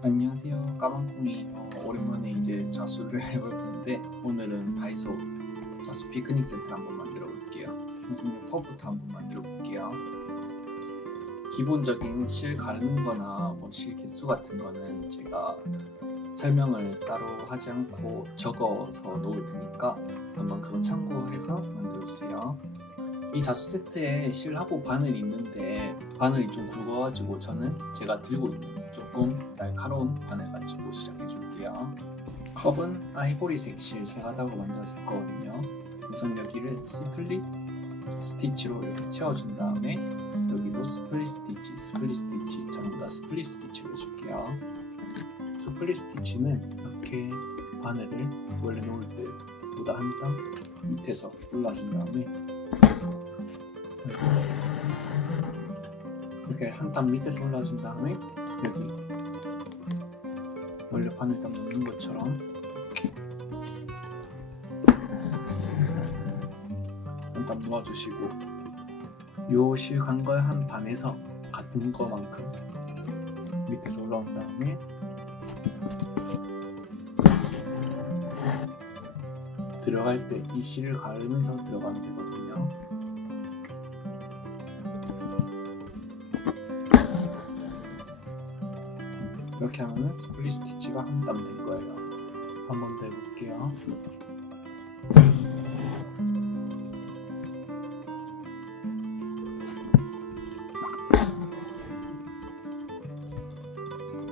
안녕하세요. 까만콩이에요. 오랜만에 이제 자수를 해볼 건데 오늘은 다이소 자수 피크닉 세트를 한번 만들어 볼게요. 우선 컵부터 한번 만들어 볼게요. 기본적인 실 가르는 거나 실 개수 같은 거는 제가 설명을 따로 하지 않고 적어서 놓을 테니까 한번 그거 참고해서 만들어 주세요. 이 자수 세트에 실하고 바늘이 있는데 바늘이 좀 굵어가지고 저는 제가 들고 있는 조금 날카로운 바늘 가지고 시작해 줄게요. 컵은 아이보리색 실 3가닥으로 만들어줄 거거든요. 우선 여기를 스플릿 스티치로 이렇게 채워준 다음에 여기도 스플릿 스티치 전부 다 스플릿 스티치로 해줄게요. 스플릿 스티치는 이렇게 바늘을 원래 놓을 때보다 한 땀 밑에서 올라준 다음에 이렇게 한 땀 밑에서 올라준 다음에 여기 원래 바늘 땀 놓는 것처럼 이렇게 한 땀 놓아주시고 요 실 간 거에 한 반에서 같은 거만큼 밑에서 올라온 다음에 들어갈 때 이 실을 가르면서 들어가면 되거든요. 이렇게 하면 스플릿 스티치가 한 땀 된 거예요. 한 번 더 해볼게요.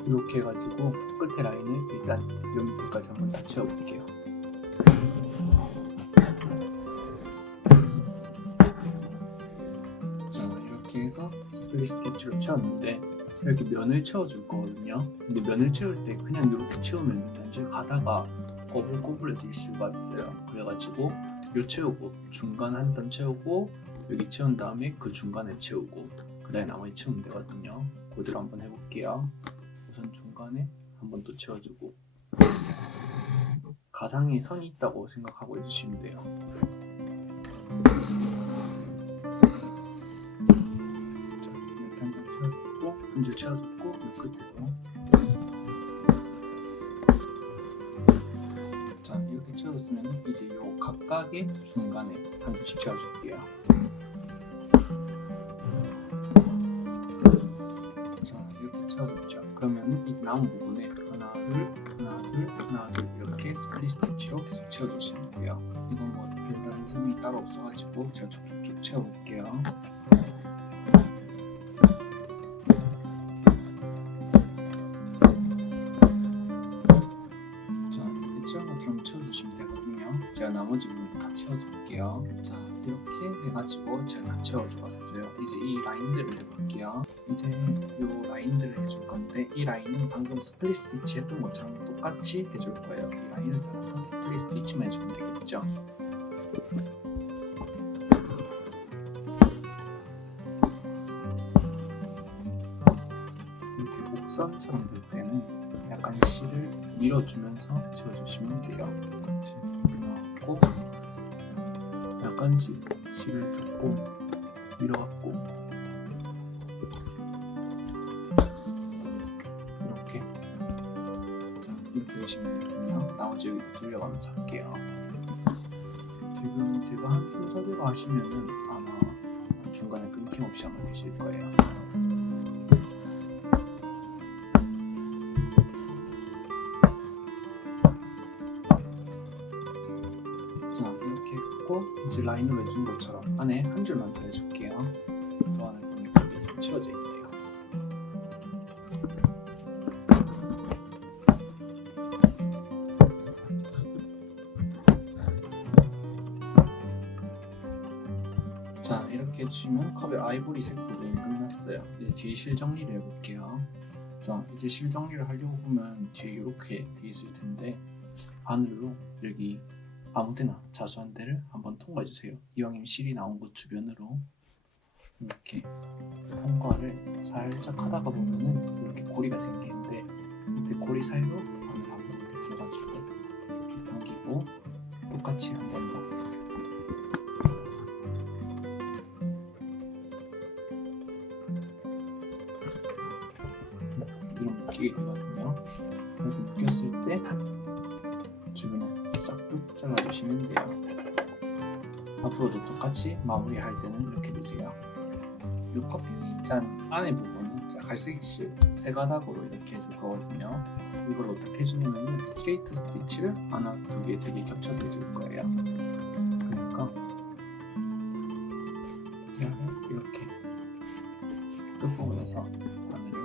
이렇게 해가지고 끝에 라인을 일단 요 밑에까지 한번 다 채워볼게요. 자, 이렇게 해서 스플릿 스티치로 채웠는데 이렇게 면을 채워줄 거거든요. 근데 면을 채울 때 그냥 이렇게 채우면 나중에 가다가 꼬불꼬불해질 수가 있어요. 그래가지고 요 채우고 중간 한 땀 채우고 여기 채운 다음에 그 중간에 채우고 그 다음에 나머지 채우면 되거든요. 그대로 한번 해볼게요. 우선 중간에 한 번 또 채워주고 가상의 선이 있다고 생각하고 해주시면 돼요. 자, 이렇게 한 번 채워줬고 한줄 채워줬고 이 끝에도 자, 이렇게 채워줬으면 이제 요 각각의 중간에 한 줄씩 채워줄게요. 자, 이렇게 채워줬죠. 그러면 이제 남은 부분에 하나 둘 이렇게 스플릿 스티치로 계속 채워주시면 돼요. 이건 뭐 별다른 설명이 따로 없어가지고 제가 쭉쭉쭉 채워볼게요. 자, 이렇게 채워가지고 채워주시면 되거든요. 제가 나머지 부분 다 채워줄게요. 자, 이렇게 해가지고 제가 다 채워주었어요. 이제 이 라인들을 해볼게요. 이제 이 라인들을 해줄 건데 이 라인은 방금 스플릿 스티치 했던 것처럼 똑같이 해줄 거예요. 이 라인을 따라서 스플릿 스티치만 해주면 되겠죠. 이렇게 곡선처럼 될 때는 약간 실을 밀어주면서 채워주시면 돼요. 밀어갖고 약간씩 실을 조금 밀어갖고 이렇게 이렇게 하시면 되거든요. 나머지 여기도 돌려가면서 할게요. 지금 제가 한 순서대로 하시면은 아마 중간에 끊김없이 하면 되실 거예요. 자, 이렇게 했고 이제 라인으로 해준 것처럼 안에 한 줄만 더 해줄게요. 또 안에 보니까 채워져 있네요. 자, 이렇게 해주시면 컵의 아이보리색 부분이 끝났어요. 이제 뒤에 실 정리를 해볼게요. 자, 이제 실 정리를 하려고 보면 뒤에 이렇게 돼 있을 텐데 바늘로 여기 아무데나 자수 한 대를 한번 통과해 주세요. 이왕이면 실이 나온 곳 주변으로 이렇게 통과를 살짝 하다가 보면은 이렇게 고리가 생기는데 이때 고리 사이로 바늘 한번 이렇게 들어가지고 이렇게 당기고 똑같이 한 번 더. 이런 거 끼게 되거든요. 거거든요. 이렇게 묶였을 때 주변에 싹둑 잘라주시면 돼요. 앞으로도 똑같이 마무리할 때는 이렇게 해주세요. 이 커피 잔 안에 부분은 갈색실 세 가닥으로 이렇게 해줄 거거든요. 이걸 어떻게 해주냐면 스트레이트 스티치를 하나, 두 개, 세 개 겹쳐서 해줄 거예요. 그러니까 이렇게 끝부분에서 바늘을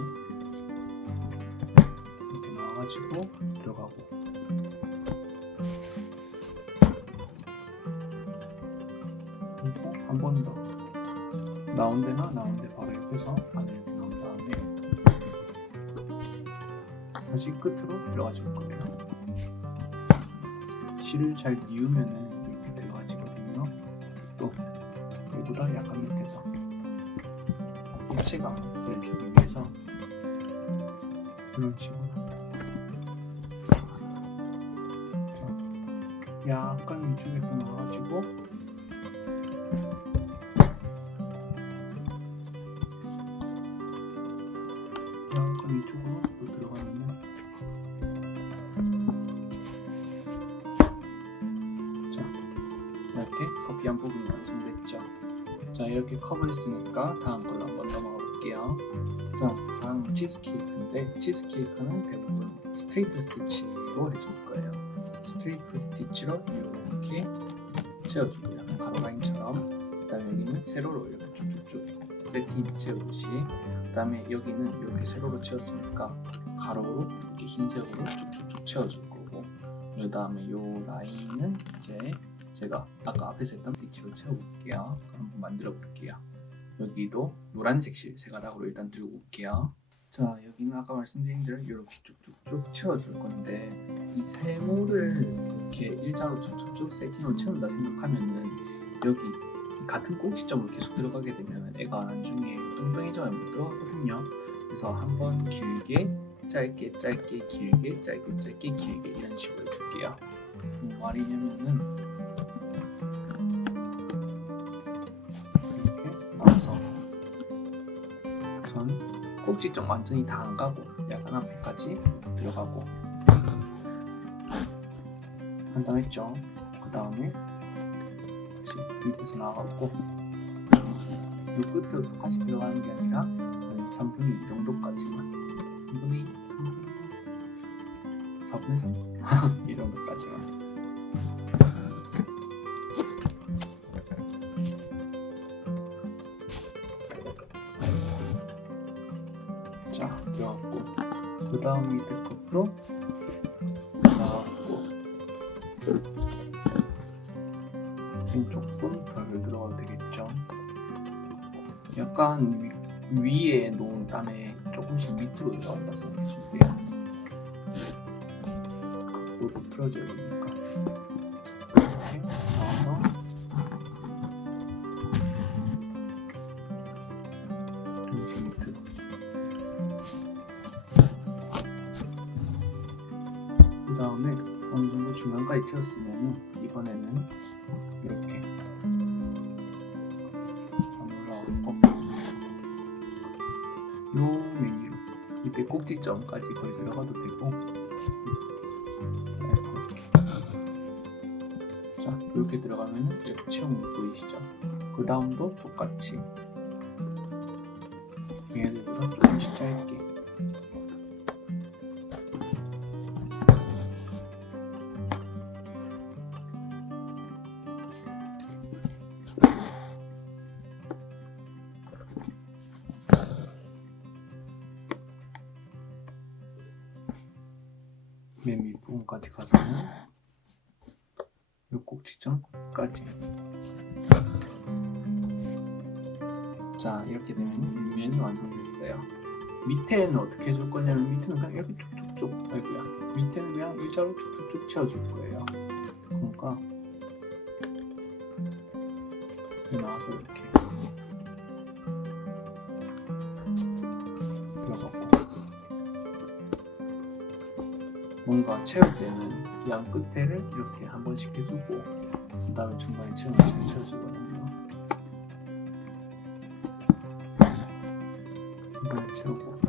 이렇게 나와가지고 들어가고, 그리고 한 번 더 나온 데나 나온 데 바로 옆에서 바늘 이렇게 넣은 다음에 다시 끝으로 들어가 줄 거예요. 실을 잘 뉘우면은 이렇게 들어가지거든요. 또 얘보다 약간 밑에서 입체감을 주기 위해서 이런 식으로 약간 이쪽에 또 나와가지고 약간 이쪽으로 또 들어가면은 자, 이렇게 커피 한 부분이 완성됐죠. 자, 이렇게 컵을 했으니까 다음 걸로 한번 넘어가 볼게요. 자, 다음 치즈케이크인데 치즈케이크는 대부분 스트레이트 스티치로 해줄 거예요. 스트레이트 스티치로 이렇게 채워주고 약간 가로 라인처럼, 그 다음에 여기는 세로로 이렇게 쭉쭉쭉 세팅 채우듯이, 그 다음에 여기는 이렇게 세로로 채웠으니까 가로로 이렇게 흰색으로 쭉쭉쭉 채워줄 거고, 그 다음에 이 라인은 이제 제가 아까 앞에서 했던 스티치로 채워볼게요. 한번 만들어 볼게요. 여기도 노란색 실 세 가닥으로 일단 들고 올게요. 자, 여기는 아까 말씀드린 대로 이렇게 쭉쭉쭉 채워줄 건데, 이 세모를 이렇게 일자로 쭉쭉쭉 세팅으로 채운다 생각하면은 여기 같은 꼭지점으로 계속 들어가게 되면 애가 나중에 뚱뚱해져야 못 들어가거든요. 그래서 한번 길게 짧게 짧게 길게 짧게 짧게 길게 이런 식으로 해줄게요. 무슨 말이냐면은 이렇게 나와서 우선 꼭지점 완전히 다 안 가고 약간 앞에까지 들어가고 간단했죠. 그 다음에 다시 밑에서 나가고 이 끝으로 똑같이 들어가는 게 아니라 3분의 2 정도까지만, 3분의 2, 3분의 4분의 3 이 정도까지만. 자, 들어갔고, 그 다음 밑에 것도 나왔고, 조금 덜 들어가도 되겠죠. 약간 위에 놓은 땀에 조금씩 밑으로 들어간다 생각해주세요. 각도도 풀어줘야 되니까. 이렇게 나와서 조금씩 밑으로. 그 다음에 어느 정도 중간까지 채웠으면 이번에는 이렇게 올라오고, 요 메뉴로 밑에 꼭지점까지 거의 들어가도 되고, 자, 이렇게 들어가면 이렇게 채운 거 보이시죠? 그 다음도 똑같이 얘네들보다 조금씩 짧게. 맨 밑부분까지 가서는 이 꼭지점까지. 자, 이렇게 되면 윗면이 완성됐어요. 밑에는 어떻게 해줄 거냐면 밑에는 그냥 이렇게 쭉쭉쭉, 아이고야, 밑에는 그냥 일자로 쭉쭉쭉 채워줄 거예요. 그러니까 여기 나와서 이렇게 들어가고, 뭔가 채울 때는 양 끝에를 이렇게 한 번씩 해주고, 그 다음에 중간에 채우면 잘 채워주거든요. 중간에 채우고,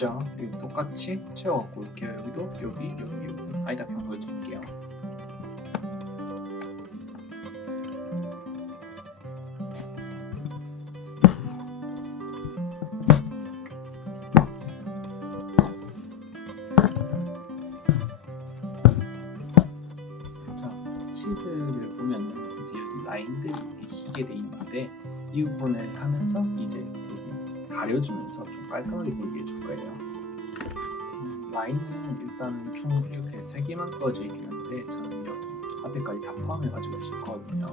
됐죠? 여기 똑같이 채워갖고 올게요. 여기도 여기 아이다 그냥 보여드릴게요. 자, 치즈를 보면은 이제 여기 라인들이 희게 돼 있는데 이 부분을 하면서 이제 여기 가려주면서 좀 깔끔하게 보이게 해줄 거예요. 라인은 일단은 총 이렇게 3개만 그어져 있긴 한데 저는 여기 앞에까지 다 포함해가지고 있을 거거든요.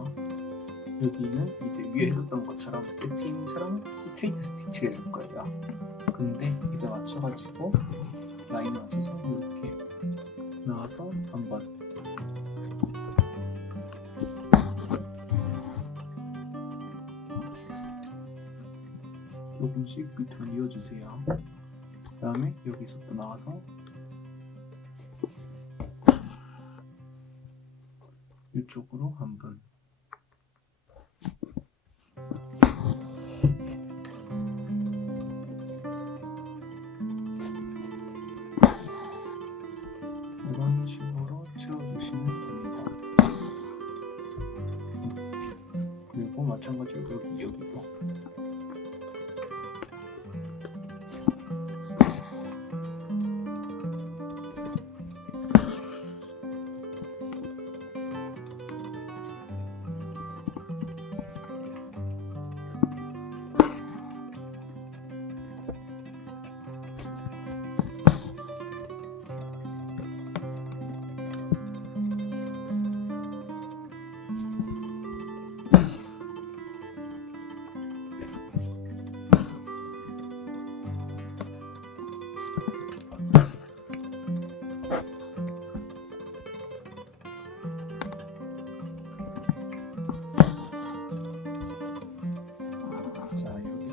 여기는 이제 위에 해뒀던 것처럼 세팅처럼 스트레이트 스티치를 해줄 거예요. 근데 이거 맞춰가지고 라인을 맞춰서 이렇게 나와서 한번 조금씩 밑으로 이어주세요. 그 다음에 여기서 또 나와서 이쪽으로 한번 이런 식으로 채워주시면 됩니다. 그리고 마찬가지로 여기도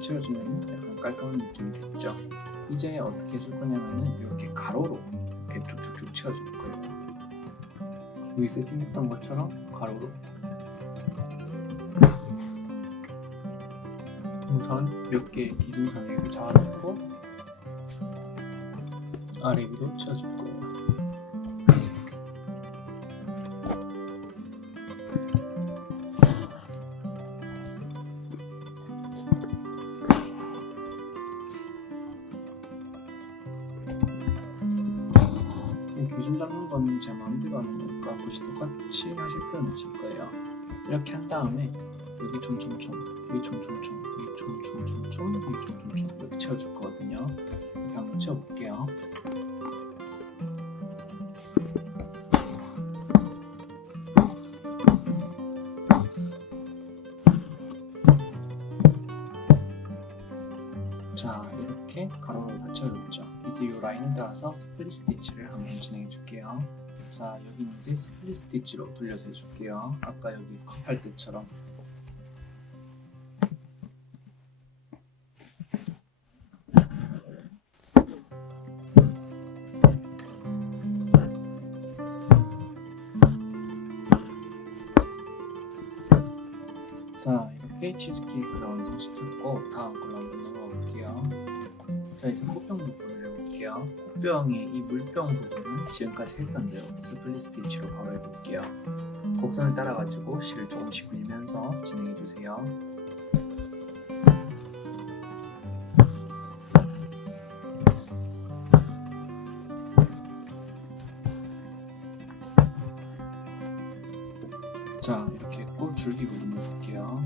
채워주면 약간 깔끔한 느낌이 됐죠. 이제 어떻게 해줄 거냐면은 이렇게 가로로 이렇게 쭉쭉쭉 채워줄 거예요. 여기 세팅했던 것처럼 가로로 우선 몇 개의 기준선을 잡아놓고 아래 위로 채워줄 거예요. 기준 잡는 거는 제 마음대로 하는 거니까 굳이 똑같이 하실 필요는 없을 거예요. 이렇게 한 다음에 여기 총총총, 여기 총총총, 여기 총총총총, 여기 총총총 이렇게 채워줄 거거든요. 이렇게 한번 채워볼게요. 자, 이렇게 가로로 다 채워줬죠. 이제 이 라인을 따라서 스플릿 스티치를 한번 진행해 줄게요. 자, 여기는 이제 스플릿 스티치로 돌려서 해줄게요. 아까 여기 컵할 때처럼. 자, 이렇게 치즈케이크를 완성시켰고 다음 걸로 한번 넘어가 볼게요. 자, 이제 꽃병 부분을 해볼게요. 꽃병의 이 물병 부분은 지금까지 했던 대로 스플릿 스티치로 바로 해볼게요. 곡선을 따라가지고 실을 조금씩 밀면서 진행해주세요. 자, 이렇게 했고 줄기 부분을 볼게요.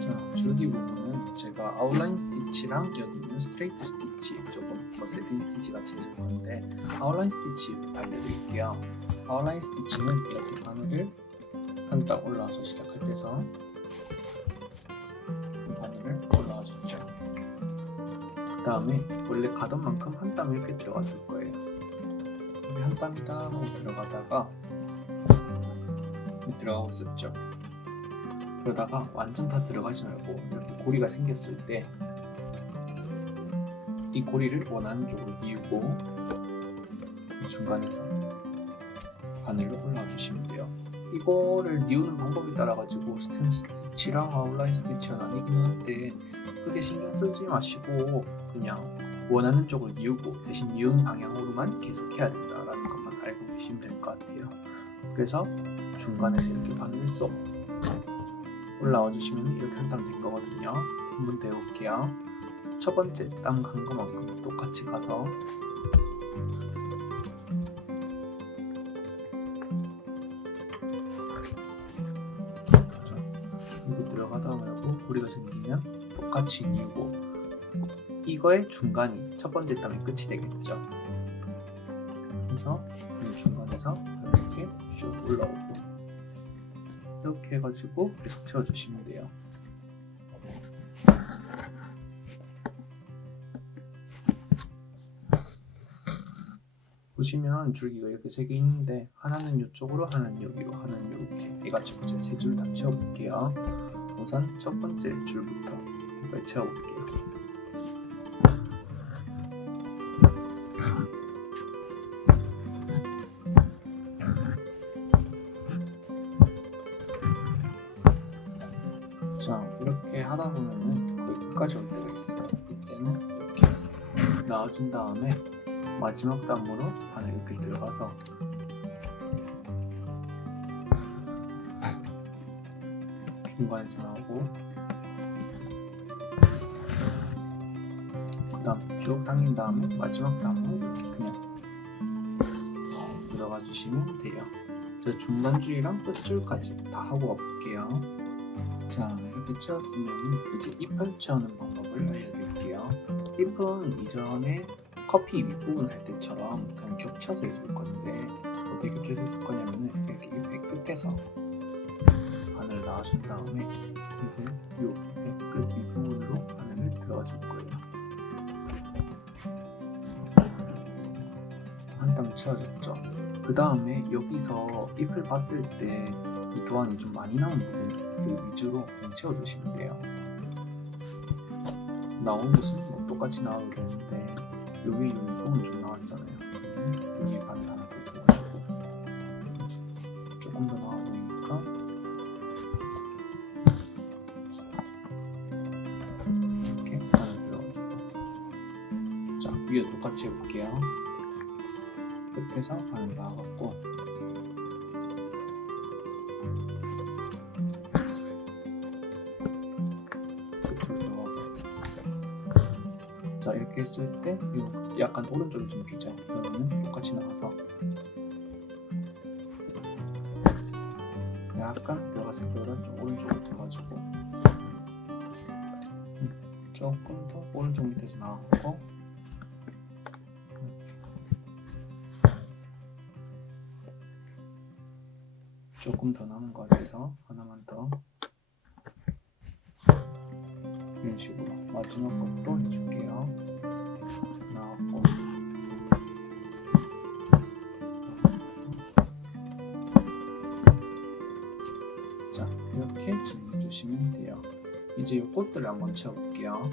자, 줄기 부분은 제가 아웃라인 스티치랑 여기 있는 스트레이트 스티치 조금 더 세팅 스티치 같이 해줄 건데 아웃라인 스티치 알려드릴게요. 아웃라인 스티치는 이렇게 바늘을 한 땀 올라와서 시작할 때서 이 바늘을 올라와 줬죠. 그 다음에 원래 가던 만큼 한 땀 이렇게 들어가 줄 거예요. 여기 한 땀이다 하고 들어가다가 들어가고 있었죠. 그러다가 완전 다 들어가지 말고 이렇게 고리가 생겼을 때 이 고리를 원하는 쪽으로 뉘우고 중간에서 바늘로 올라와 주시면 돼요. 이거를 뉘우는 방법에 따라 가지고 스템 스티치랑 아웃라인 스티치가 나뉘긴 하는데 크게 신경 쓰지 마시고 그냥 원하는 쪽을 뉘우고 대신 뉘운 방향으로만 계속 해야 된다라는 것만 알고 계시면 될 것 같아요. 그래서 중간에서 이렇게 바늘을 쏙 올라와 주시면 이렇게 한 장 된 거거든요. 한번 배워볼게요. 첫 번째 땀 간 것만큼 똑같이 가서 여기 들어가다 말고 고리가 생기면 똑같이 뉘우고 이거의 중간이 첫 번째 땀의 끝이 되겠죠. 그래서 이 중간에서 이렇게 쭉 올라오고 이렇게 해가지고 계속 채워주시면 돼요. 보시면 줄기가 이렇게 3개 있는데 하나는 이쪽으로, 하나는 여기로, 하나는 이렇게 해가지고 제가 3줄 다 채워볼게요. 우선 첫 번째 줄부터 이걸 채워볼게요. 자, 이렇게 하다 보면은 거의 끝까지 올 때가 있어요. 이때는 이렇게 나와준 다음에 마지막 단으로 바늘 이렇게 들어가서 중간에서 나오고 그 다음 쭉 당긴 다음에 마지막 단으로 이렇게 그냥 들어가 주시면 돼요. 자, 중간줄이랑 끝줄까지 다 하고 와볼게요. 자, 이렇게 채웠으면 이제 잎을 채우는 방법을 알려드릴게요. 잎은 이전에 커피 윗부분 할 때처럼 그냥 겹쳐서 있을 건데 어떻게 겹쳐서 있을 거냐면은 이렇게 잎의 끝에서 바늘 놔준 다음에 이제 이 잎의 끝 윗부분으로 바늘을 들어가 줄 거예요. 한 땀 채워졌죠? 그 다음에 여기서 잎을 봤을 때 이 도안이 좀 많이 나온 부분 그 위주로 그냥 채워주시면 돼요. 나온 곳은 뭐 똑같이 나와도 되는데 여기 부분 좀 나왔잖아요. 여기 바늘 하나 더 들어가지고 조금 더 나와 보이니까 이렇게 바늘 들어가지고 자, 위에 똑같이 해볼게요. 끝에서 바늘 나와갖고 자, 이렇게 했을 때 약간 오른쪽이 좀 비죠. 그러면 똑같이 나가서 약간 들어갔을 때보다 좀 오른쪽으로 들어가지고 조금 더 오른쪽 밑에서 나가고 조금 더 남은 것 같아서 하나만 더 이런 식으로 마지막 것도 해줄게요. 나왔고 자, 이렇게 진행해주시면 돼요. 이제 이 꽃들을 한번 채워볼게요.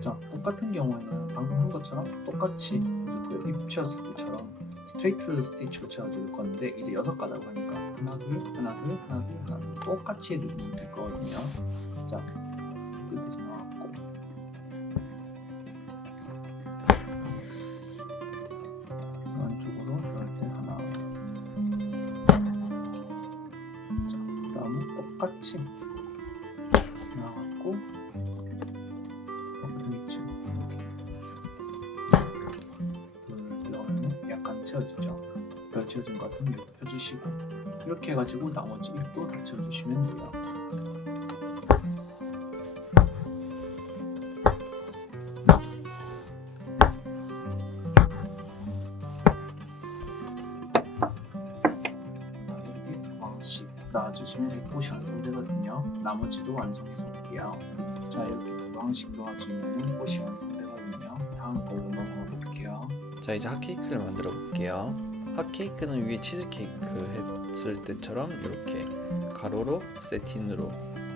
자, 꽃 같은 경우에는 방금 한 것처럼 똑같이 잎 채웠을 때처럼 스트레이트 스티치로 채워줄 건데 이제 6가닥 하니까 하나 둘 하나 둘 하나 둘 하나 둘 똑같이 해주시면 될 거거든요. 자, 끝에서 나왔고 안쪽으로 들어갈 때 하나 자, 그 다음에 똑같이 나왔고 위치 이렇게 둘 들어가면 약간 채워지죠. 별 채워진 것 같으면 이렇게 펴주시고 이렇게 해가지고 나머지 잎도 다 채워주시면 돼요. 놔주시면 꽃이 완성되거든요. 나머지도 완성해서 올게요. 자, 이렇게 2방씩 넣어주면 꽃이 완성되거든요. 다음 걸로 넘어가 볼게요. 자, 이제 핫케이크를 만들어 볼게요. 핫케이크는 위에 치즈케이크 했을 때처럼 이렇게 가로로 세틴으로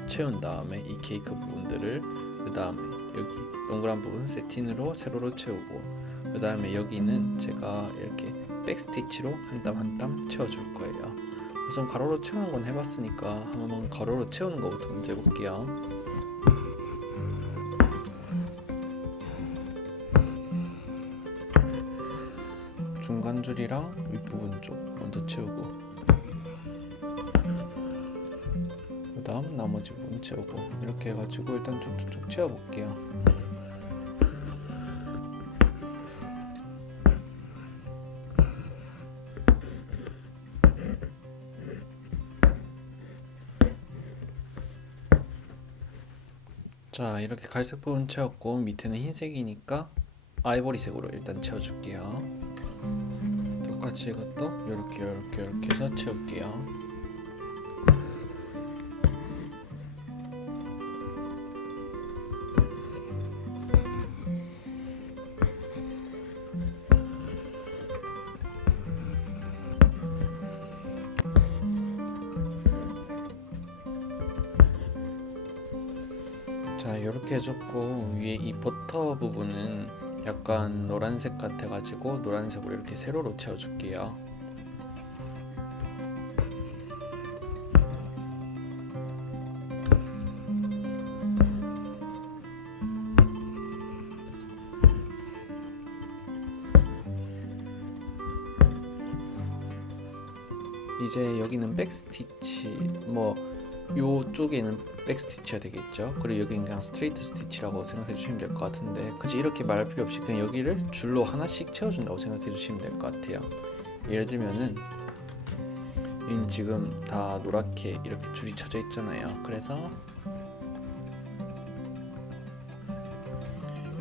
채운 다음에 이 케이크 부분들을 그 다음에 여기 동그란 부분 세틴으로 세로로 채우고 그 다음에 여기는 제가 이렇게 백스티치로 한 땀 한 땀 채워줄 거예요. 우선 가로로 채우는 건 해봤으니까 한번 가로로 채우는 것부터 먼저 해볼게요. 중간 줄이랑 윗부분 쪽 먼저 채우고, 그 다음 나머지 부분 채우고, 이렇게 해가지고 일단 쭉쭉쭉 채워볼게요. 자, 이렇게 갈색 부분 채웠고 밑에는 흰색이니까 아이보리색으로 일단 채워줄게요. 똑같이 이것도 이렇게 해서 채울게요. 자, 이렇게 해줬고 위에 이 버터 부분은 약간 노란색 같아가지고 노란색으로 이렇게 세로로 채워줄게요. 이제 여기는 백스티치, 뭐 요쪽에는 백스티치가 되겠죠. 그리고 여기는 그냥 스트레이트 스티치라고 생각해 주시면 될 것 같은데, 굳이 이렇게 말할 필요 없이 그냥 여기를 줄로 하나씩 채워준다고 생각해 주시면 될 것 같아요. 예를 들면은 지금 다 노랗게 이렇게 줄이 쳐져 있잖아요. 그래서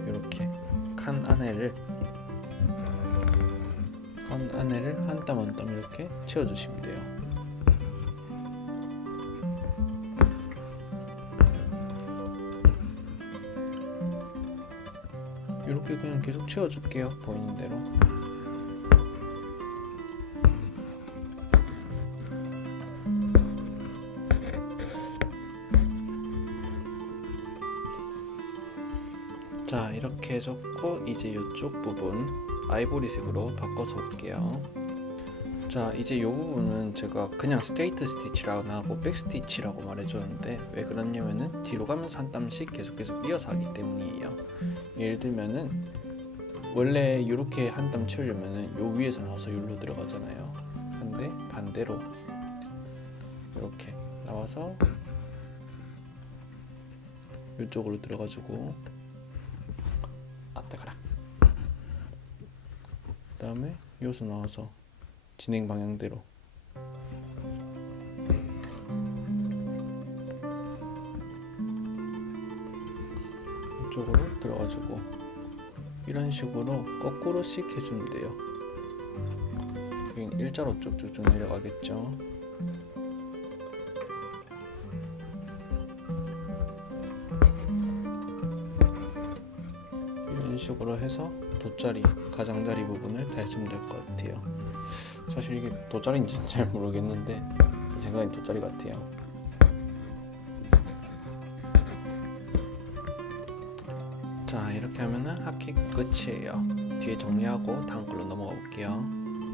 이렇게 칸 안에를 한 땀 한 땀 이렇게 채워주시면 돼요. 이렇게 그냥 계속 채워줄게요. 보이는 대로. 자, 이렇게 해줬고 이제 이쪽 부분 아이보리색으로 바꿔서 올게요. 자, 이제 이 부분은 제가 그냥 스트레이트 스티치라고 하고 백스티치라고 말해줬는데, 왜 그러냐면은 뒤로 가면서 한 땀씩 계속 이어서 하기 때문이에요. 예를 들면은 원래 이렇게 한 땀 채우려면은 요 위에서 나와서 여기로 들어가잖아요. 근데 반대로 이렇게 나와서 이쪽으로 들어가지고, 따가라. 그 다음에 여기서 나와서 진행 방향대로 이쪽으로 들어가지고, 이런 식으로 거꾸로씩 해주면 돼요. 여긴 일자로 쭉쭉쭉 내려가겠죠. 이런 식으로 해서 돗자리, 가장자리 부분을 다 해주면 될 것 같아요. 사실 이게 돗자리인지 잘 모르겠는데 제 생각엔 돗자리 같아요. 자, 이렇게 하면은 핫케이크 끝이에요. 뒤에 정리하고 다음 걸로 넘어가 볼게요.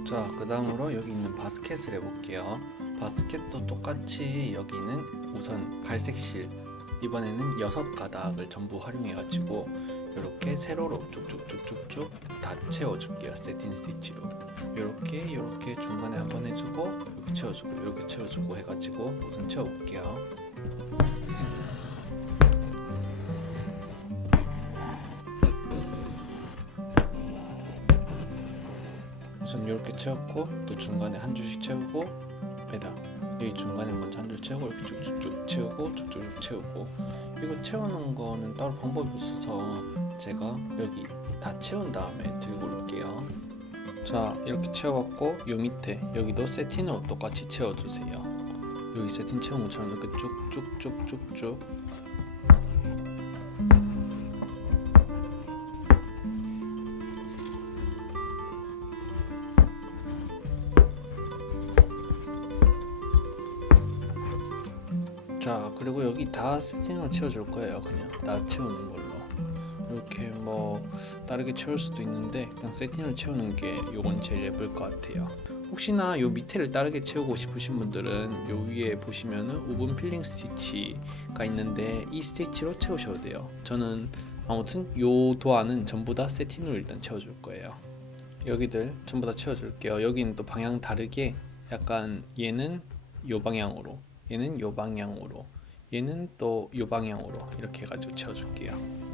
자, 그 다음으로 여기 있는 바스켓을 해볼게요. 바스켓도 똑같이 여기는 우선 갈색 실, 이번에는 6가닥을 전부 활용해가지고 이렇게 세로로 쭉쭉쭉쭉쭉 다 채워줄게요. 세틴 스티치로 이렇게 중간에 한번 해주고, 이렇게 채워주고 이렇게 채워주고 해가지고 우선 채워볼게요. 우선 이렇게 채웠고, 또 중간에 한 줄씩 채우고, 아니다, 여기 중간에 먼저 한 줄 채우고 이렇게 쭉쭉쭉 채우고 쭉쭉쭉 채우고. 이거 채우는 거는 따로 방법이 없어서 제가 여기 다 채운 다음에 들고 올게요. 자, 이렇게 채워갖고 요 밑에 여기도 세틴으로 똑같이 채워주세요. 여기 세틴 채운 것처럼 이렇게 쭉쭉쭉쭉쭉. 자, 그리고 여기 다 세팅으로 채워줄 거예요. 그냥 다 채우는 걸로. 이렇게 뭐 다르게 채울 수도 있는데 그냥 세팅을 채우는 게 요건 제일 예쁠 것 같아요. 혹시나 요 밑에를 다르게 채우고 싶으신 분들은 요 위에 보시면은 우분 필링 스티치가 있는데 이 스티치로 채우셔도 돼요. 저는 아무튼 요 도안은 전부 다 세팅으로 일단 채워줄 거예요. 여기들 전부 다 채워줄게요. 여기는 또 방향 다르게 약간 얘는 요 방향으로, 얘는 요 방향으로, 얘는 또 요 방향으로 이렇게 해가지고 채워줄게요.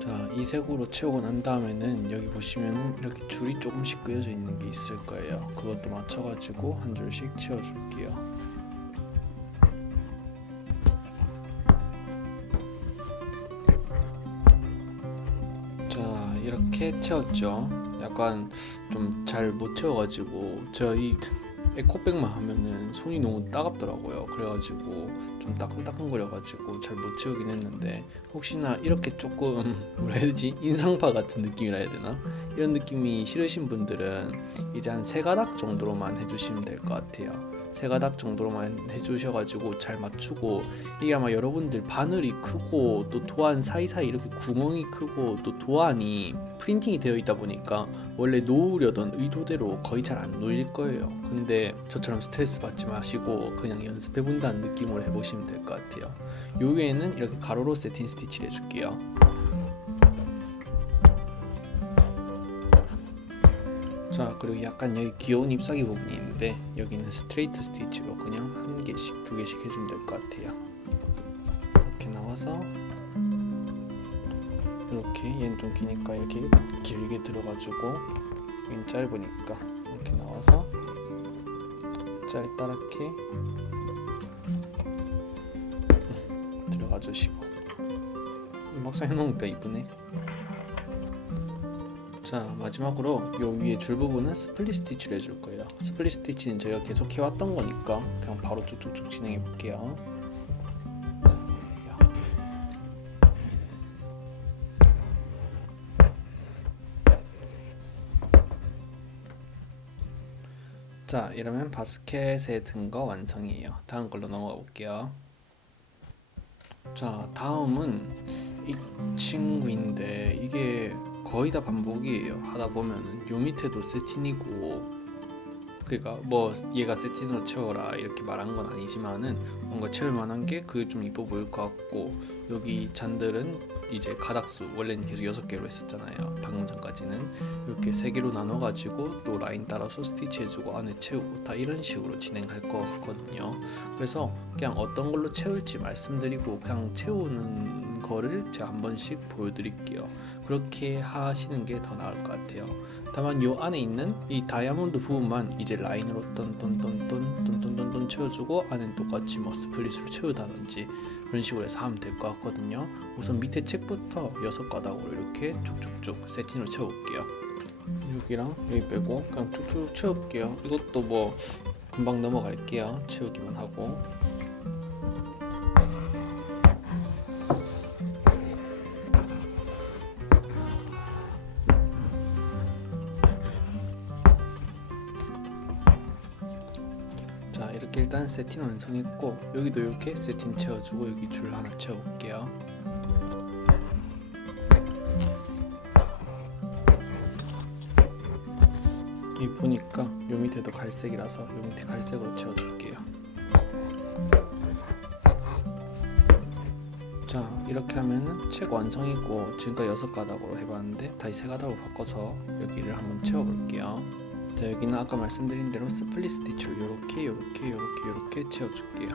자, 이 색으로 채우고 난 다음에는 여기 보시면은 이렇게 줄이 조금씩 그려져 있는 게 있을 거예요. 그것도 맞춰가지고 한 줄씩 채워줄게요. 자, 이렇게 채웠죠. 약간 좀 잘 못 채워가지고 제가 이 에코백만 하면은 손이 너무 따갑더라고요. 그래가지고 좀 따끔따끔거려가지고 잘 못 채우긴 했는데, 혹시나 이렇게 조금 뭐라 해야 되지? 인상파 같은 느낌이라 해야 되나? 이런 느낌이 싫으신 분들은 이제 한 세 가닥 정도로만 해주시면 될 것 같아요. 세 가닥 정도로만 해주셔가지고 잘 맞추고, 이게 아마 여러분들 바늘이 크고 또 도안 사이사이 이렇게 구멍이 크고 또 도안이 프린팅이 되어 있다 보니까 원래 놓으려던 의도대로 거의 잘 안 놓일 거예요. 근데 저처럼 스트레스 받지 마시고 그냥 연습해 본다는 느낌으로 해보시면 될 것 같아요. 요 위에는 이렇게 가로로 세팅 스티치를 해줄게요. 자, 그리고 약간 여기 귀여운 잎사귀 부분이 있는데 여기는 스트레이트 스티치로 그냥 한 개씩 두 개씩 해주면 될 것 같아요. 이렇게 나와서 이렇게, 얘는 좀 기니까 이렇게 길게 들어가지고 얘는 짧으니까 이렇게 나와서 짧다랗게 들어가 주시고, 막상 해놓으니까 이쁘네. 자, 마지막으로 요 위에 줄 부분은 스플릿 스티치를 해줄 거예요. 스플릿 스티치는 저희가 계속 해왔던 거니까 그냥 바로 쭉쭉쭉 진행해 볼게요. 자, 이러면 바스켓에 든 거 완성이에요. 다음 걸로 넘어가 볼게요. 자, 다음은 이 친구인데 이게 거의 다 반복이에요. 하다 보면은 요 밑에도 세틴이고, 그러니까 뭐 얘가 세틴으로 채워라 이렇게 말한 건 아니지만은 뭔가 채울 만한 게 그게 좀 이뻐 보일 것 같고, 여기 잔들은 이제 가닥수 원래는 계속 6개로 했었잖아요. 방금 전까지는 이렇게 3개로 나눠 가지고 또 라인 따라서 스티치 해주고 안에 채우고 다 이런 식으로 진행할 것 같거든요. 그래서 그냥 어떤 걸로 채울지 말씀드리고 그냥 채우는 거를 제가 한 번씩 보여드릴게요. 그렇게 하시는 게 더 나을 것 같아요. 다만 요 안에 있는 이 다이아몬드 부분만 이제 라인으로 똔똔똔똔똔똔똔 채워주고, 안엔 똑같이 뭐 스플릿으로 채우다든지 그런 식으로 해서 하면 될 것 같거든요. 우선 밑에 책부터 6가닥으로 이렇게 쭉쭉쭉 세팅으로 채워볼게요. 여기랑 여기 빼고 그냥 쭉쭉 채워볼게요. 이것도 뭐 금방 넘어갈게요. 채우기만 하고. 자, 이렇게 일단 세팅 완성했고, 여기도 이렇게 세팅 채워주고 여기 줄 하나 채워볼게요. 이 보니까 요 밑에도 갈색이라서 요 밑에 갈색으로 채워줄게요. 자, 이렇게 하면은 책 완성이고, 지금까지 6가닥으로 해봤는데 다시 3가닥으로 바꿔서 여기를 한번 채워볼게요. 자, 여기는 아까 말씀드린 대로 스플릿 스티치로 요렇게 채워줄게요.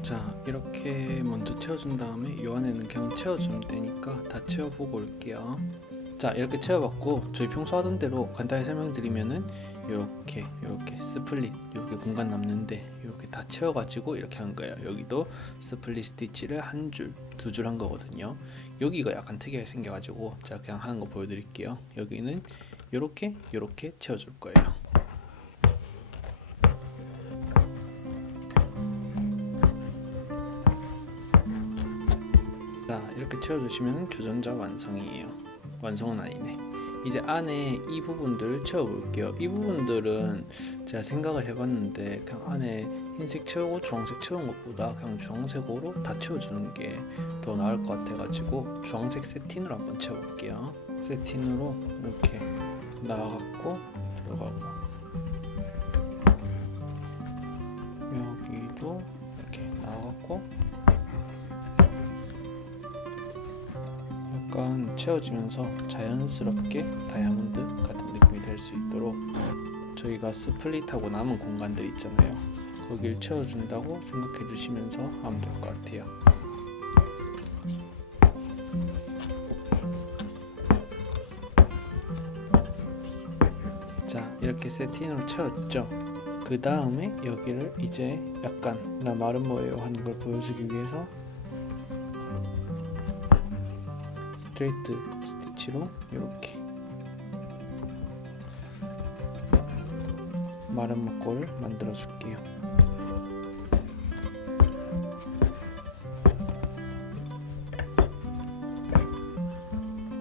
자, 이렇게 먼저 채워준 다음에 요 안에는 그냥 채워주면 되니까 다 채워보고 올게요. 자, 이렇게 채워봤고, 저희 평소 하던 대로 간단히 설명드리면은 요렇게 스플릿, 이렇게 공간 남는데 이렇게 다 채워가지고 이렇게 한 거예요. 여기도 스플릿 스티치를 한 줄, 2줄 한 거거든요. 여기가 약간 특이하게 생겨가지고 제가 그냥 하는 거 보여드릴게요. 여기는 요렇게 채워줄 거예요. 자, 이렇게 채워주시면 주전자 완성이에요. 완성은 아니네. 이제 안에 이 부분들을 채워볼게요. 이 부분들은 제가 생각을 해봤는데 그냥 안에 흰색 채우고 주황색 채우는 것보다 그냥 주황색으로 다 채워주는 게 더 나을 것 같아가지고 주황색 세틴으로 한번 채워볼게요. 세틴으로 이렇게 나가고 들어가고 여기도 이렇게 나가고 약간 채워지면서 자연스럽게 다이아몬드 같은 느낌이 될 수 있도록 저희가 스플릿하고 남은 공간들 있잖아요. 거길 채워준다고 생각해 주시면서 하면 될 것 같아요. 자, 이렇게 세팅으로 채웠죠. 그 다음에 여기를 이제 약간 나 말은 뭐예요 하는 걸 보여주기 위해서 스트레이트 스티치로 이렇게 마른 목걸을 만들어 줄게요.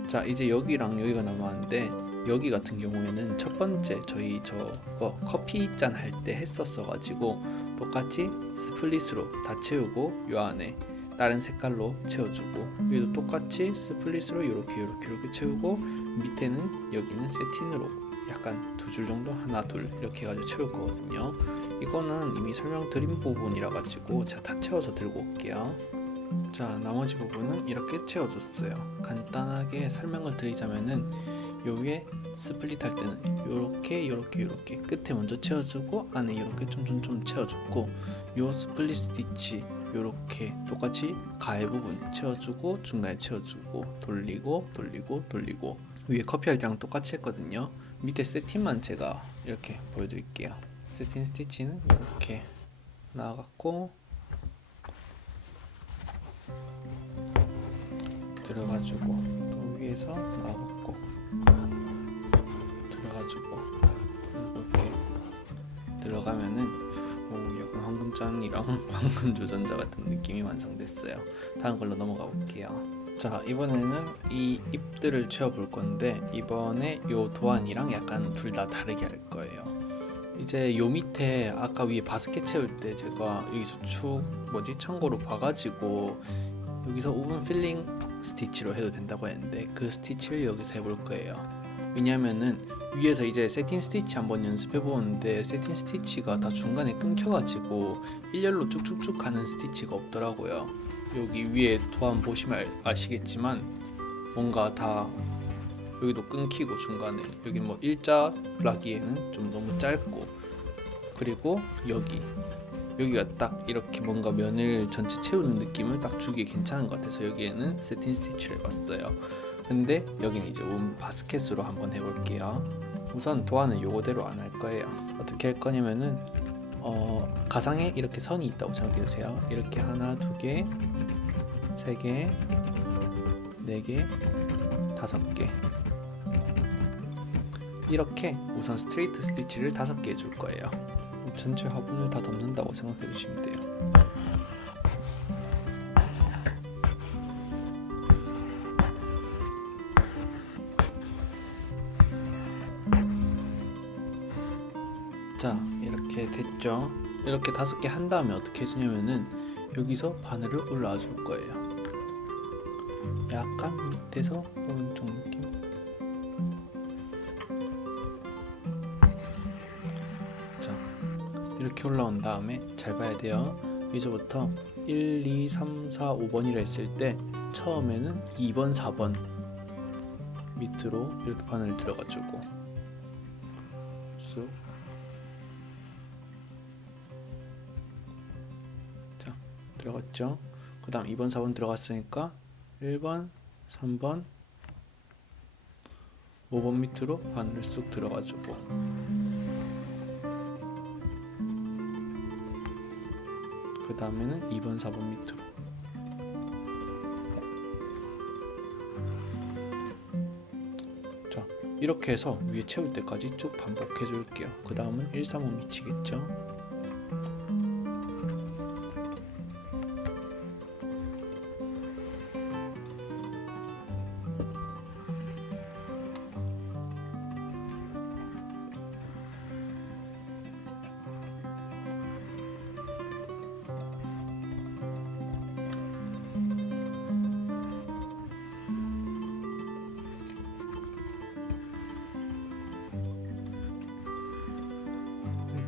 자, 이제 여기랑 여기가 남았는데 여기 같은 경우에는 첫 번째 저희 저거 커피 잔 할 때 했었어 가지고 똑같이 스플릿으로 다 채우고 요 안에 다른 색깔로 채워주고 여기도 똑같이 스플릿으로 이렇게 채우고 밑에는 여기는 세틴으로 약간 두 줄 정도 하나 둘 이렇게 해가지고 채울 거거든요. 이거는 이미 설명드린 부분이라 가지고 제가 다 채워서 들고 올게요. 자, 나머지 부분은 이렇게 채워줬어요. 간단하게 설명을 드리자면은 요 위에 스플릿 할 때는 요렇게 끝에 먼저 채워주고 안에 이렇게 좀 채워줬고 요 스플릿 스티치 요렇게 똑같이 가해 부분 채워주고 중간에 채워주고 돌리고 위에 커피 할 때랑 똑같이 했거든요. 밑에 세팅만 제가 이렇게 보여드릴게요. 세팅 스티치는 이렇게 나와갖고 들어가지고 또 위에서 나와갖고 들어가지고 이렇게 들어가면은 약간 황금장이랑 황금 조전자 같은 느낌이 완성됐어요. 다음 걸로 넘어가 볼게요. 자, 이번에는 이 잎들을 채워볼 건데 이번에 요 도안이랑 약간 둘 다 다르게 할 거예요. 이제 요 밑에 아까 위에 바스켓 채울 때 제가 여기서 참고로 봐가지고 여기서 오븐 필링 스티치로 해도 된다고 했는데 그 스티치를 여기서 해볼 거예요. 왜냐면은 위에서 이제 세팅 스티치 한번 연습해 보는데 세팅 스티치가 다 중간에 끊겨가지고 일렬로 쭉쭉쭉 가는 스티치가 없더라고요. 여기 위에 도안 보시면 아시겠지만 뭔가 다 여기도 끊기고 중간에 여기 뭐 일자 라기에는 좀 너무 짧고 그리고 여기가 딱 이렇게 뭔가 면을 전체 채우는 느낌을 딱 주기에 괜찮은 것 같아서 여기에는 세팅 스티치를 해봤어요. 근데 여기는 이제 온 바스켓으로 한번 해볼게요. 우선 도안은 요거대로 안 할 거예요. 어떻게 할 거냐면은 가상에 이렇게 선이 있다고 생각해 주세요. 이렇게 하나, 두 개, 세 개, 네 개, 다섯 개. 이렇게 우선 스트레이트 스티치를 5개 해줄 거예요. 전체 화분을 다 덮는다고 생각해 주시면 돼요. 자, 이렇게 됐죠. 이렇게 5개 한 다음에 어떻게 해주냐면은 여기서 바늘을 올라와 줄 거예요. 약간 밑에서 오른쪽 느낌. 자, 이렇게 올라온 다음에 잘 봐야 돼요. 여기서부터 1, 2, 3, 4, 5번이라 했을 때 처음에는 2번, 4번 밑으로 이렇게 바늘을 들어가지고 쑥. 자, 들어갔죠. 그 다음 2번, 4번 들어갔으니까 1번, 3번, 5번 밑으로 바늘을 쑥 들어가지고 그 다음에는 2번, 4번 밑으로 자, 이렇게 해서 위에 채울 때까지 쭉 반복해 줄게요. 그 다음은 1, 3, 5 미치겠죠.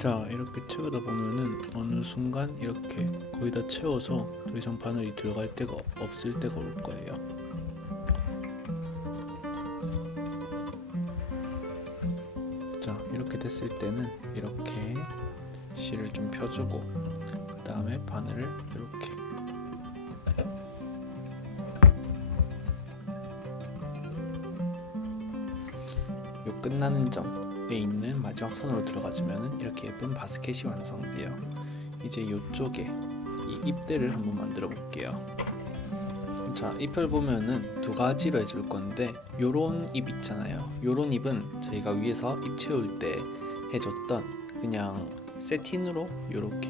자, 이렇게 채우다 보면은 어느 순간 이렇게 거의 다 채워서 더 이상 바늘이 들어갈 데가 없을 때가 올 거예요. 자, 이렇게 됐을 때는 이렇게 실을 좀 펴주고 그 다음에 바늘을 이렇게 요 끝나는 점에 있는 마지막 선으로 들어가주면은 이렇게 예쁜 바스켓이 완성돼요. 이제 이쪽에 이 잎들을 한번 만들어 볼게요. 자, 잎을 보면은 두 가지로 해줄 건데 요런 잎 있잖아요. 요런 잎은 저희가 위에서 잎 채울 때 해줬던 그냥 세틴으로 요렇게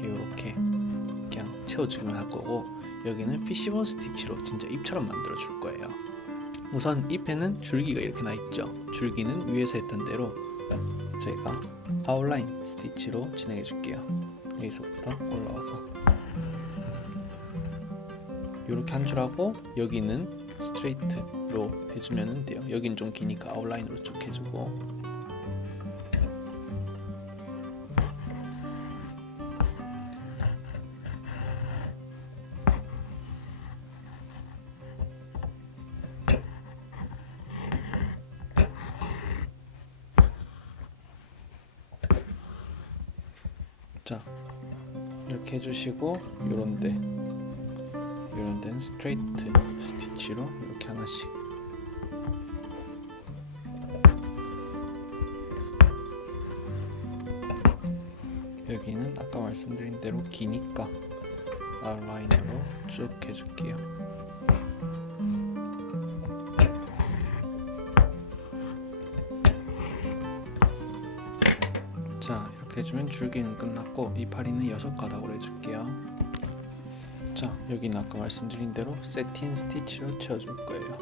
그냥 채워주기만 할 거고, 여기는 피시본 스티치로 진짜 잎처럼 만들어 줄 거예요. 우선 잎에는 줄기가 이렇게 나 있죠. 줄기는 위에서 했던 대로 저희가 아웃라인 스티치로 진행해 줄게요. 여기서부터 올라와서 이렇게 한 줄 하고, 여기는 스트레이트로 해주면 돼요. 여긴 좀 기니까 아웃라인으로 쭉 해주고, 자, 이렇게 해주시고, 요런 데는 스트레이트 스티치로 이렇게 하나씩. 여기는 아까 말씀드린 대로 기니까 아웃라인으로 쭉 해줄게요. 자, 이렇게 해주면 줄기는 끝났고 이파리는 6가닥으로 해줄게요. 자, 여기는 아까 말씀드린 대로 세틴 스티치로 채워줄 거예요.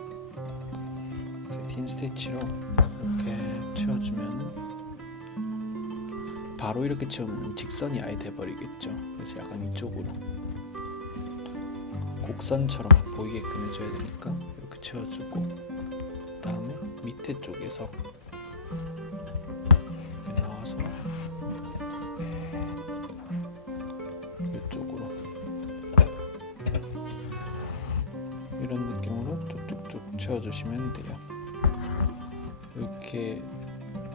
세틴 스티치로 이렇게 채워주면 바로 이렇게 채우면 직선이 아예 돼버리겠죠. 그래서 약간 이쪽으로 곡선처럼 보이게끔 해줘야 되니까 이렇게 채워주고, 그 다음에 밑에 쪽에서 이렇게 나와서 이쪽으로 이런 느낌으로 쭉쭉쭉 채워주시면 돼요. 이렇게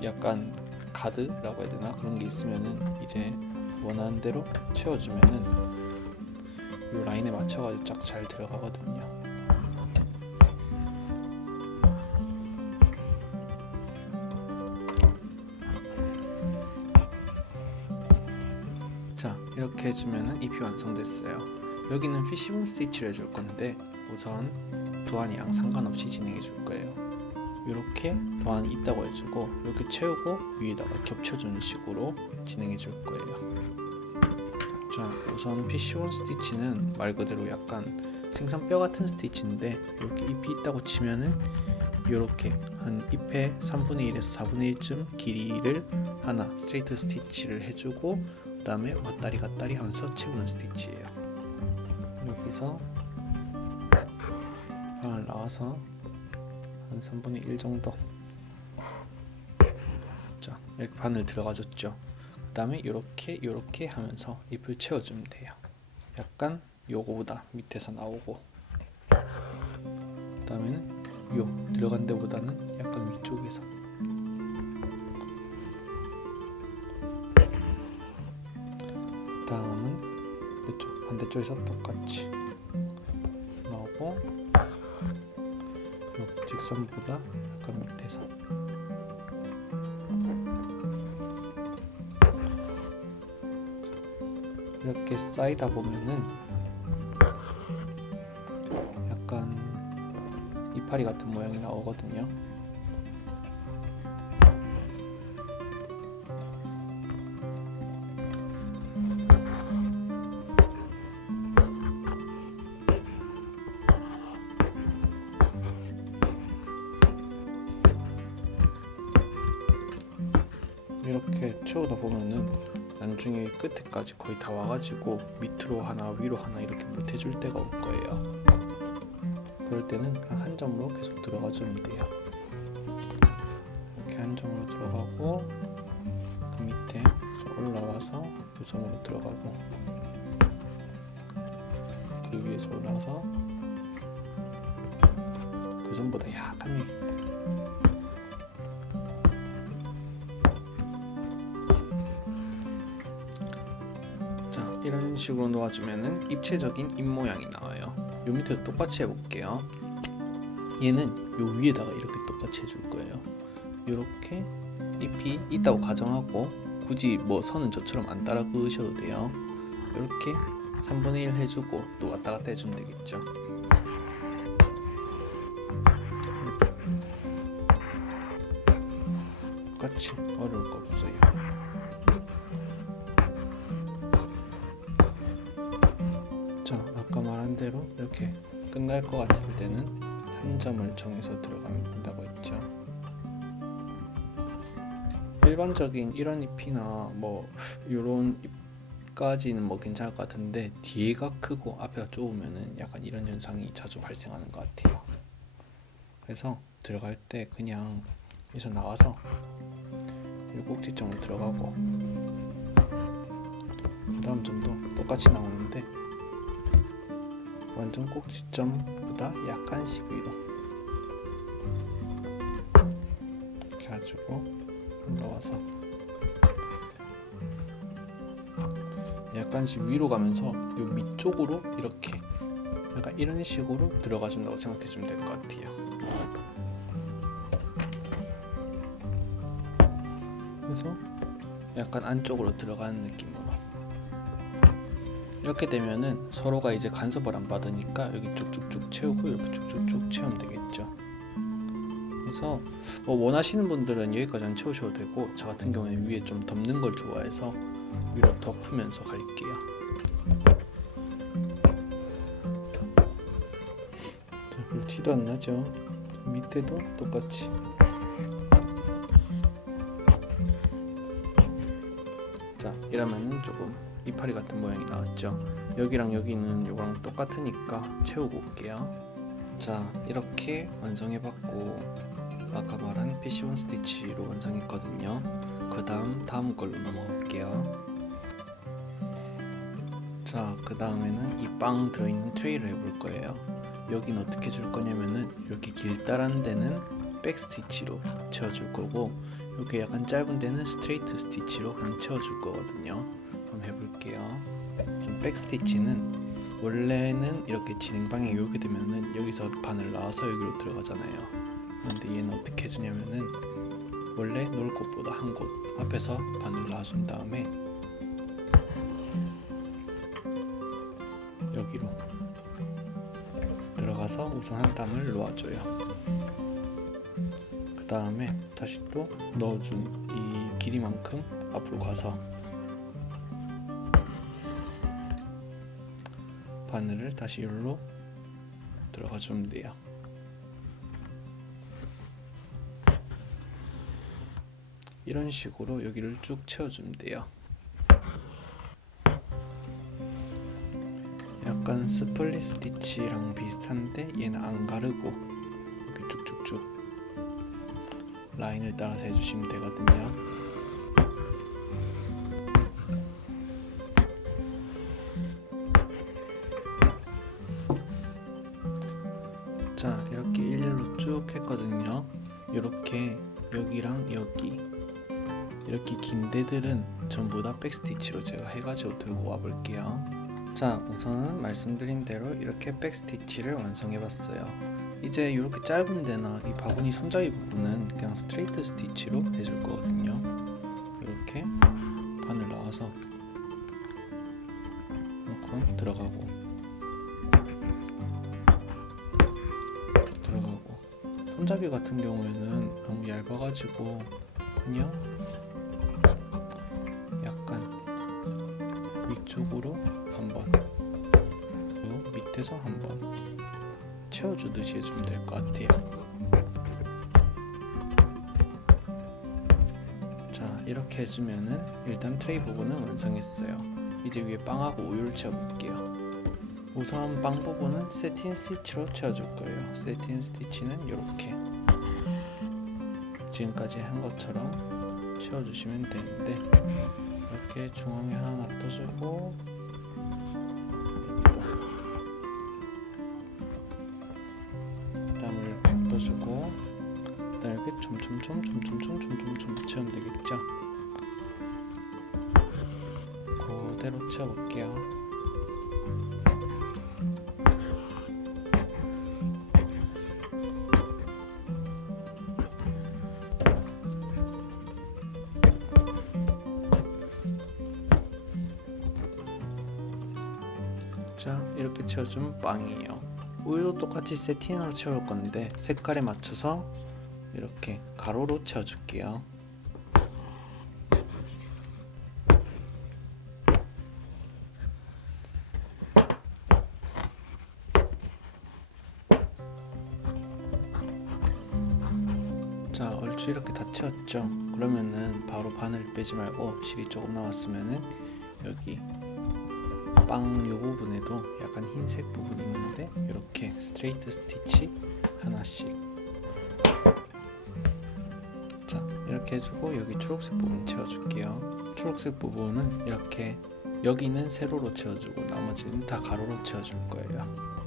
약간 가드라고 해야 되나? 그런 게 있으면은 이제 원하는 대로 채워주면은 이 라인에 맞춰가지고 쫙 잘 들어가거든요. 자, 이렇게 해주면은 잎이 완성됐어요. 여기는 피시본 스티치를 해줄 건데 우선 도안이랑 상관없이 진행해 줄 거예요. 이렇게 도안이 있다고 해주고 이렇게 채우고 위에다가 겹쳐주는 식으로 진행해 줄 거예요. 자, 우선 피시본 스티치는 말 그대로 약간 생선뼈 같은 스티치인데 이렇게 잎이 있다고 치면은 이렇게 한 잎의 3분의 1에서 4분의 1쯤 길이를 하나 스트레이트 스티치를 해주고, 그 다음에 왔다리 갔다리 하면서 채우는 스티치예요. 여기서 방을 나와서 한 3분의 1 정도, 자, 이렇게 바늘 들어가줬죠. 그 다음에 이렇게 하면서 잎을 채워주면 돼요. 약간 요거보다 밑에서 나오고, 그 다음에는 요 들어간 데보다는 약간 위쪽에서, 다음은 이쪽 반대쪽에서 똑같이 나오고, 요 직선보다 약간 밑에서 이렇게 쌓이다 보면은 약간 이파리 같은 모양이 나오거든요. 이렇게 채우다 보면은 나중에 끝에까지 거의 다 와가지고 밑으로 하나 위로 하나 이렇게 못 해줄 때가 올 거예요. 그럴 때는 그냥 한 점으로 계속 들어가 주면 돼요. 이렇게 한 점으로 들어가고 그 밑에서 올라와서 그 전보다 약간 위. 자, 이런 식으로 놓아주면은 입체적인 입 모양이 나와요. 요 밑에도 똑같이 해볼게요. 얘는 요 위에다가 이렇게 똑같이 해줄 거예요. 이렇게 잎이 있다고 가정하고 굳이 뭐 선은 저처럼 안 따라 그으셔도 돼요. 이렇게 3분의 1 해주고 또 왔다 갔다 해주면 되겠죠. 똑같이 어려울 거 없어요. 자, 아까 말한 대로 이렇게 끝날 것 같을 때는 한 점을 정해서 들어가면 된다고 했죠. 일반적인 이런 잎이나 뭐 요런 잎까지는 뭐 괜찮을 것 같은데 뒤에가 크고 앞에가 좁으면은 약간 이런 현상이 자주 발생하는 것 같아요. 그래서 들어갈 때 그냥 여기서 나와서 이 꼭지점으로 들어가고 그 다음 점도 똑같이 나오는데 완전 꼭지점보다 약간씩 위로 이렇게 가지고 올라와서 약간씩 위로 가면서 요 밑쪽으로 이렇게 약간 이런 식으로 들어가 준다고 생각해 주면 될 것 같아요. 그래서 약간 안쪽으로 들어가는 느낌으로 이렇게 되면은 서로가 이제 간섭을 안 받으니까 여기 쭉쭉쭉 채우고 이렇게 쭉쭉쭉 채우면 되겠죠. 그래서 뭐 원하시는 분들은 여기까지는 채우셔도 되고 저 같은 경우는 위에 좀 덮는 걸 좋아해서 위로 덮으면서 갈게요. 자, 별 티도 안 나죠? 밑에도 똑같이. 자, 이러면은 조금 이파리 같은 모양이 나왔죠. 여기랑 여기는 요거랑 똑같으니까 채우고 올게요. 자, 이렇게 완성해봤고 아까 말한 PC1 스티치로 완성했거든요. 그 다음 걸로 넘어가 볼게요. 자, 그 다음에는 이 빵 들어있는 트레이를 해볼 거예요. 여긴 어떻게 줄 거냐면은 이렇게 길다란 데는 백 스티치로 채워줄 거고 이렇게 약간 짧은 데는 스트레이트 스티치로 그냥 채워줄 거거든요. 한번 해볼게요. 백 스티치는 원래는 이렇게 진행 방향이 이렇게 되면은 여기서 바늘 나와서 여기로 들어가잖아요. 근데 얘는 어떻게 해주냐면은 원래 놓을 곳보다 한 곳 앞에서 바늘 놔준 다음에 여기로 들어가서 우선 한 땀을 놓아줘요. 그 다음에 다시 또 넣어준 이 길이만큼 앞으로 가서 바늘을 다시 여기로 들어가 주면 돼요. 이런 식으로 여기를 쭉 채워주면 돼요. 약간 스플릿 스티치랑 비슷한데 얘는 안 가르고 이렇게 쭉쭉쭉 라인을 따라서 해주시면 되거든요. 자, 이렇게 일렬로 쭉 했거든요. 이렇게 여기랑 여기 이렇게 긴 데들은 전부 다 백스티치로 제가 해가지고 들고 와볼게요. 자, 우선은 말씀드린 대로 이렇게 백스티치를 완성해봤어요. 이제 이렇게 짧은 데나 이 바구니 손잡이 부분은 그냥 스트레이트 스티치로 해줄 거거든요. 이렇게 바늘 나와서 놓고 들어가고 손잡이 같은 경우에는 너무 얇아가지고 그냥 약간 위쪽으로 한번 그리고 밑에서 한번 채워주듯이 해주면 될 것 같아요. 자, 이렇게 해주면은 일단 트레이 부분은 완성했어요. 이제 위에 빵하고 우유를 채워볼게요. 우선 빵 부분은 세틴 스티치로 채워줄 거예요. 세틴 스티치는 이렇게 지금까지 한 것처럼 채워주시면 되는데 이렇게 중앙에 하나 놔둬주고 땀을 점점점 채우면 되겠죠. 그대로 채워볼게요. 자, 이렇게 채워주면 빵이에요. 우유도 똑같이 세팅으로 채울 건데 색깔에 맞춰서 이렇게 가로로 채워줄게요. 자, 얼추 이렇게 다 채웠죠. 그러면은 바로 바늘 빼지 말고 실이 조금 남았으면은 여기 빵 요 부분에도 약간 흰색 부분이 있는데 이렇게 스트레이트 스티치 하나씩. 자, 이렇게 해주고 여기 초록색 부분 채워줄게요. 초록색 부분은 이렇게 여기는 세로로 채워주고 나머지는 다 가로로 채워줄 거예요.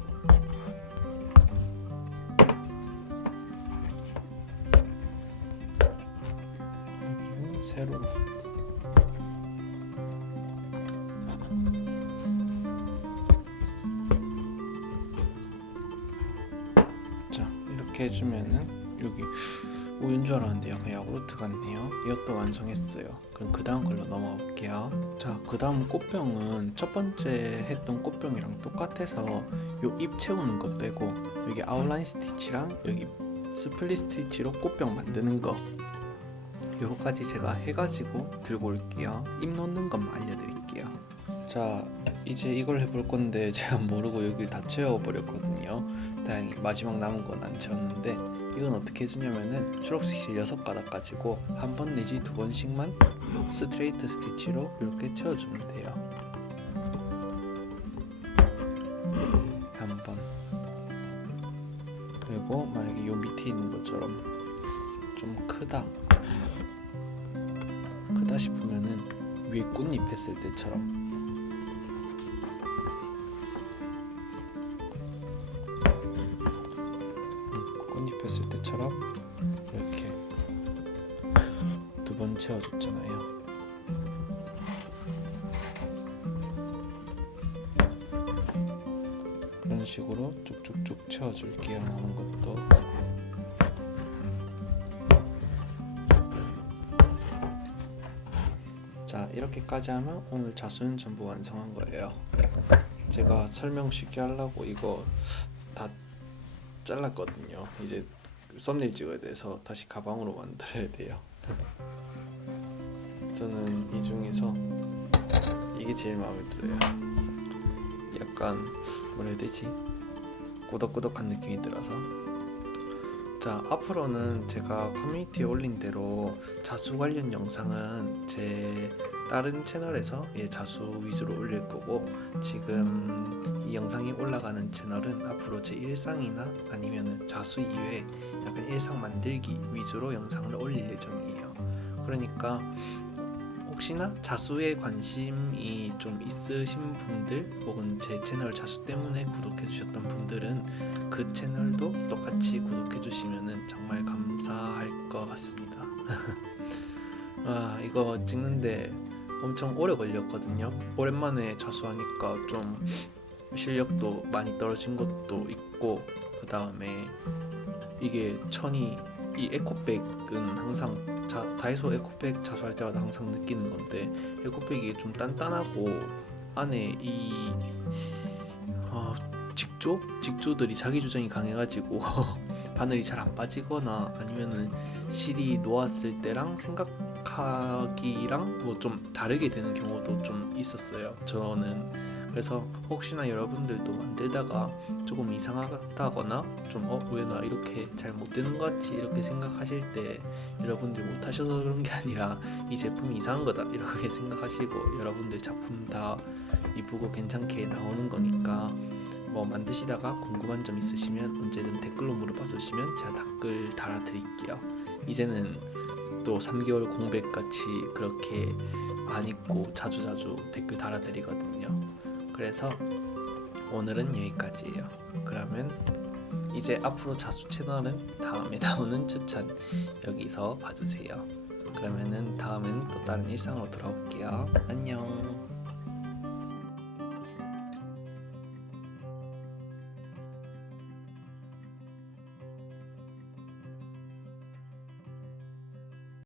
여기는 세로로. 자, 이렇게 해주면은 여기 우유인 줄 알았는데 약간 야구르트 같네요. 이것도 완성했어요. 그럼 그 다음 걸로 넘어가 볼게요. 자, 그 다음 꽃병은 첫 번째 했던 꽃병이랑 똑같아서 요 입 채우는 거 빼고 여기 아웃라인 스티치랑 여기 스플릿 스티치로 꽃병 만드는 거 요거까지 제가 해가지고 들고 올게요. 입 놓는 것만 알려드릴게요. 자, 이제 이걸 해볼 건데 제가 모르고 여기 다 채워버렸거든요. 다행히 마지막 남은 건 안 채웠는데 이건 어떻게 해주냐면은 초록색 실 6가닥 가지고 한 번 내지 2번씩만 스트레이트 스티치로 이렇게 채워주면 돼요. 한 번. 그리고 만약에 요 밑에 있는 것처럼 좀 크다 싶으면은 위에 꽃잎 했을 때처럼 꽃잎 했을 때처럼 이렇게 2번 채워줬잖아요. 그런 식으로 쭉쭉쭉 채워줄게요. 남은 것도. 자, 이렇게까지 하면 오늘 자수는 전부 완성한 거예요. 제가 설명 쉽게 하려고 이거 다 잘랐거든요. 이제 썸네일 찍어야 돼서 다시 가방으로 만들어야 돼요. 저는 이 중에서 이게 제일 마음에 들어요. 약간 뭐라 해야 되지? 꾸덕꾸덕한 느낌이 들어서. 자, 앞으로는 제가 커뮤니티에 올린 대로 자수 관련 영상은 제 다른 채널에서 자수 위주로 올릴 거고, 지금 이 영상이 올라가는 채널은 앞으로 제 일상이나 아니면 자수 이외에 약간 일상 만들기 위주로 영상을 올릴 예정이에요. 그러니까 혹시나 자수에 관심이 좀 있으신 분들 혹은 제 채널 자수 때문에 구독해 주셨던 분들은 그 채널도 똑같이 구독해 주시면 정말 감사할 것 같습니다. 이거 찍는데 엄청 오래 걸렸거든요. 오랜만에 자수하니까 좀 실력도 많이 떨어진 것도 있고, 그 다음에 이게 천이 이 에코백은 항상 다이소 에코백 자수할 때마다 항상 느끼는 건데, 에코백이 좀 단단하고 안에 이 직조들이 자기 주장이 강해가지고 바늘이 잘 안 빠지거나 아니면은 실이 놓았을 때랑 생각하기랑 뭐 좀 다르게 되는 경우도 좀 있었어요, 저는. 그래서 혹시나 여러분들도 만들다가 조금 이상하다거나 좀 왜 나 이렇게 잘 못 되는 것 같지 이렇게 생각하실 때, 여러분들 못 하셔서 그런 게 아니라 이 제품이 이상한 거다 이렇게 생각하시고 여러분들 작품 다 이쁘고 괜찮게 나오는 거니까, 뭐 만드시다가 궁금한 점 있으시면 언제든 댓글로 물어봐 주시면 제가 댓글 달아드릴게요. 이제는 또 3개월 공백 같이 그렇게 안 읽고 자주 댓글 달아드리거든요. 그래서 오늘은 여기까지예요. 그러면 이제 앞으로 자수 채널은 다음에 나오는 추천 여기서 봐주세요. 그러면은 다음엔 또 다른 일상으로 돌아올게요. 안녕.